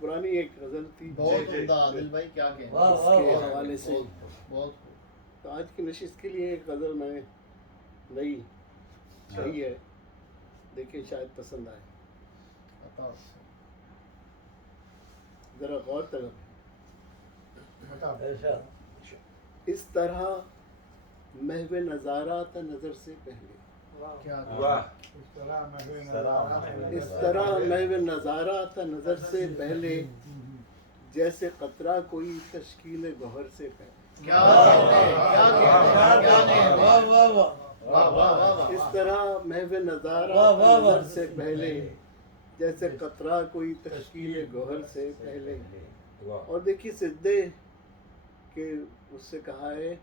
پرانی ایک غزل تھی بہت جی۔ عمدہ عادل بھائی کیا کہیں اس کے حوالے سے۔ بہت تو آج کی نشست کے لیے ایک غزل میں نے نئی چاہی ہے، دیکھیں شاید پسند آئے، ذرا غور طلب ہے۔ بتاؤ۔ اس طرح محو نظارہ تھا نظر سے پہلے، کیا واہ، اس طرح محو نظارہ اس طرح محو نظارہ تھا نظر سے پہلے، جیسے قطرہ کوئی تشکیل گوہر سے پہلے۔ کیا کہتے ہیں کیا کہتے ہیں واہ واہ واہ واہ واہ اس طرح محو نظارہ تھا نظر سے پہلے، جیسے قطرہ کوئی تشکیل گوہر سے پہلے۔ واہ، اور دیکھیے سجدے کہ اس سے کہا ہے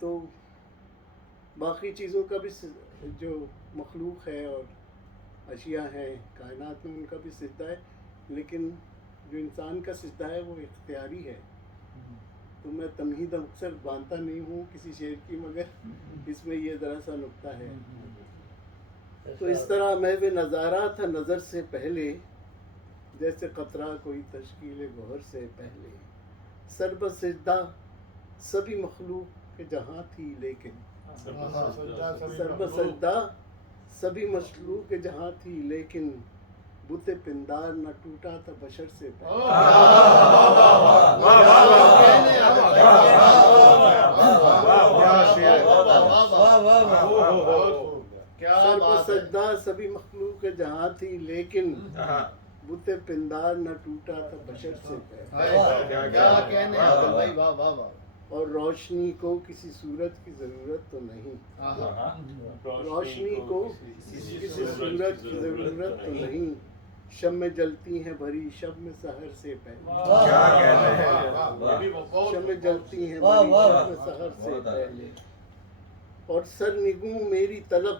تو باقی چیزوں کا بھی جو مخلوق ہے اور اشیاء ہیں کائنات میں ان کا بھی سجدہ ہے، لیکن جو انسان کا سجدہ ہے وہ اختیاری ہے۔ تو میں تمہید اکثر باندھتا نہیں ہوں کسی شعر کی، مگر اس میں یہ ذرا سا نکتہ ہے۔ تو اس طرح محو نظارہ تھا نظر سے پہلے، جیسے قطرہ کوئی تشکیل گوہر سے پہلے، سر بسجدہ سبھی مخلوق کے جہاں تھی لیکن، سر بسجدہ سبھی مخلوق کے جہاں تھی لیکن، بت پندار نہ ٹوٹا تھا بشر سے پہلے۔ سر بسجدہ سبھی مخلوق کے جہاں تھی لیکن، بت پندار نہ ٹوٹا تھا بشر سے پہلے۔ کیا کہنے ہیں عادل بھائی واہ واہ واہ اور روشنی کو کسی صورت کی ضرورت تو نہیں، روشنی کو کسی صورت کی ضرورت تو نہیں، شمع جلتی ہیں بھری شب میں سحر سے پہلے، کیا کہہ رہے ہیں؟ شمع جلتی ہیں بھری شب میں سحر سے پہلے، اور سر نگوں میری طلب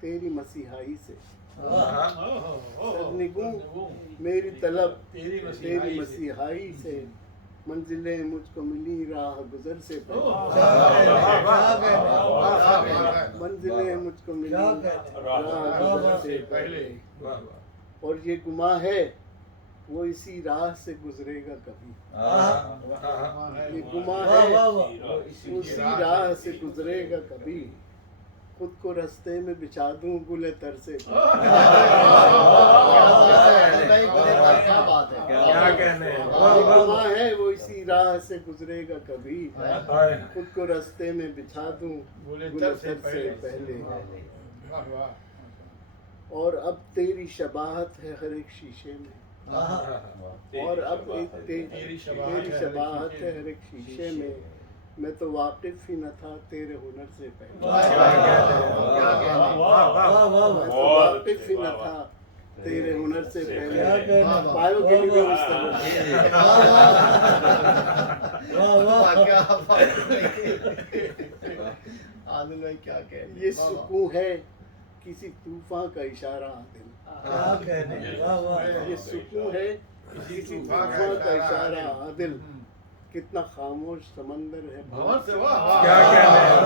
تیری مسیحائی سے، سر نگوں میری طلب تیری مسیحائی سے، منزلیں مجھ کو ملی راہ گزر سے پہلے، منزلیں مجھ کو ملی راہ گزر سے پہلے، واہ، واہ، اور یہ گماں ہے وہ اسی راہ سے گزرے گا کبھی، یہ گماں ہے وہ اسی راہ سے گزرے گا کبھی، خود کو رستے میں بچھا دوں گلے تر سے، کیا بات ہے کیا کہنے ہیں؟ یہ گماں ہے وہ اسی راہ سے گزرے گا کبھی، خود کو رستے میں بچھا دوں گلے تر سے پہلے، اور اب تیری شباہت ہے ہر ایک شیشے میں، اور اب ایک تیری شباہت ہے ہر ایک شیشے میں، میں تو واقف ہی نہ تھا تیرے ہنر سے پہلے، میں تو واقف ہی نہ تھا تیرے ہنر سے پہلے، پایوں کے لیے اس طرح عادل بھائی کیا کہہ رہے ہیں یہ سکون ہے کسی طوفان کا اشارہ عادل، یہ سکون ہے کسی طوفان کا اشارہ عادل، کتنا خاموش سمندر ہے بہت سے، کیا کہنے ہیں؟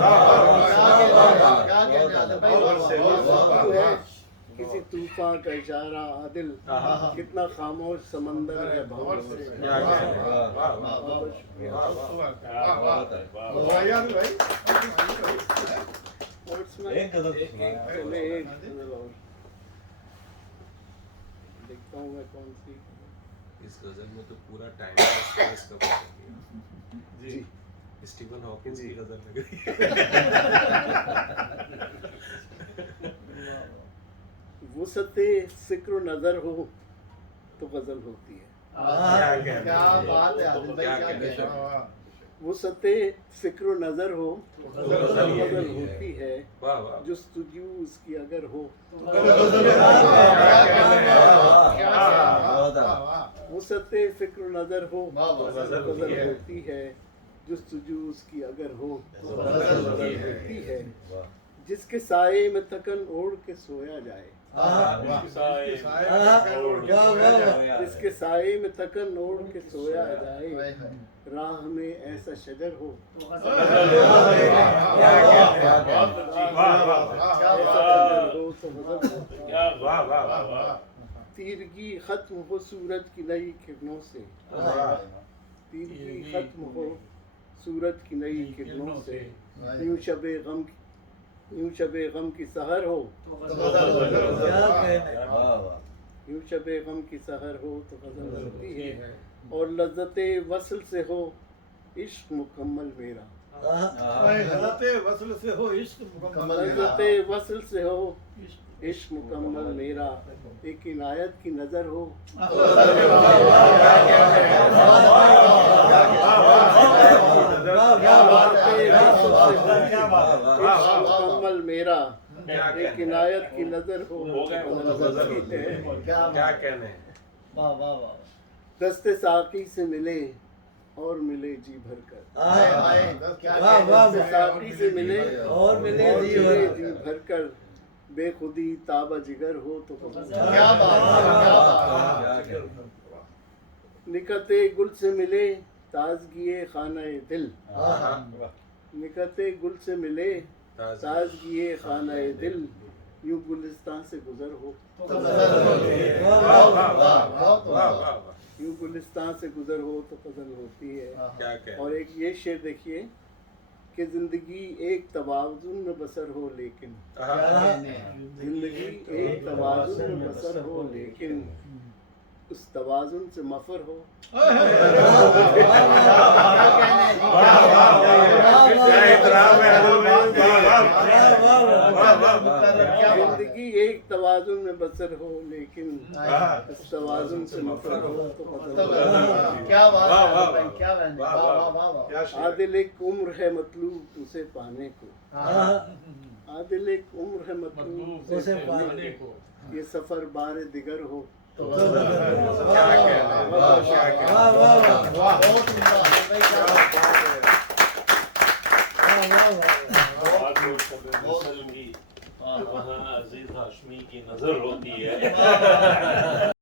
کیا کہتے ہیں عادل بھائی واہ واہ سکون ہے کسی طوفان کا اشارہ عادل، کتنا خاموش سمندر ہے بہت سے، کیا کہنے ہیں؟ واہ، واہ، اور ایک غزل اور دیکھتا ہوں میں کون سی، اس غزل میں تو پورا ٹائم اسپیس کا بات ہے جی اسٹیون ہاکنس کی غزل لگ رہی وسعت فکر و نظر ہو تو غزل ہوتی ہے، کیا بات ہے عادل بھائی کیا کہتے ہیں وسعت فکر و نظر ہو تو غزل ہوتی ہے، واہ، واہ، جستجو اس کی اگر ہو، وسعت فکر و نظر ہو تو غزل ہوتی ہے، جستجو اس کی اگر ہو تو غزل ہوتی ہے، جس کے سائے میں تکن اوڑھ کے سویا جائے جس کے سائے میں تکن اوڑھ کے سویا جائے راہ میں ایسا شجر ہو تیرگی ختم ہو سورج کی نئی کرنوں سے تیرگی ختم ہو سورج کی نئی کرنوں سے یوں شب غم کی سحر ہو یوں شب غم کی سحر ہو تو غزل ہوتی ہے اور لذت وصل سے ہو عشق مکمل میرا لذت وصل سے ہو عشق مکمل لذت وصل سے ہو عشق مکمل میرا ایک عنایت کی نظر ہو مکمل میرا ایک عنایت کی نظر ہو کیا کہنے ہیں. دست ساقی سے ملے اور ملے جی بھر کر دست ساقی سے ملے اور ملے جی بھر کر بے خودی تابہ جگر ہو تو نکہت گل سے ملے تازگی خانہ دل نکہت گل سے ملے تازگی خانہ دل یوں گلستان سے گزر ہو یوں گلستان سے گزر ہو تو غزل ہوتی ہے. اور ایک یہ شعر دیکھیے کہ زندگی ایک توازن میں بسر ہو لیکن زندگی ایک توازن میں بسر ہو لیکن اس توازن سے مفر ہو زندگی ایک توازن میں بسر ہو لیکن اس توازن سے مفر ہو تو عادل ایک عمر ہے مطلوب اسے پانے کو عادل ایک عمر ہے مطلوب اسے پانے کو یہ سفر بار دیگر ہو وہاں عزیز ہاشمی کی نظر ہوتی ہے.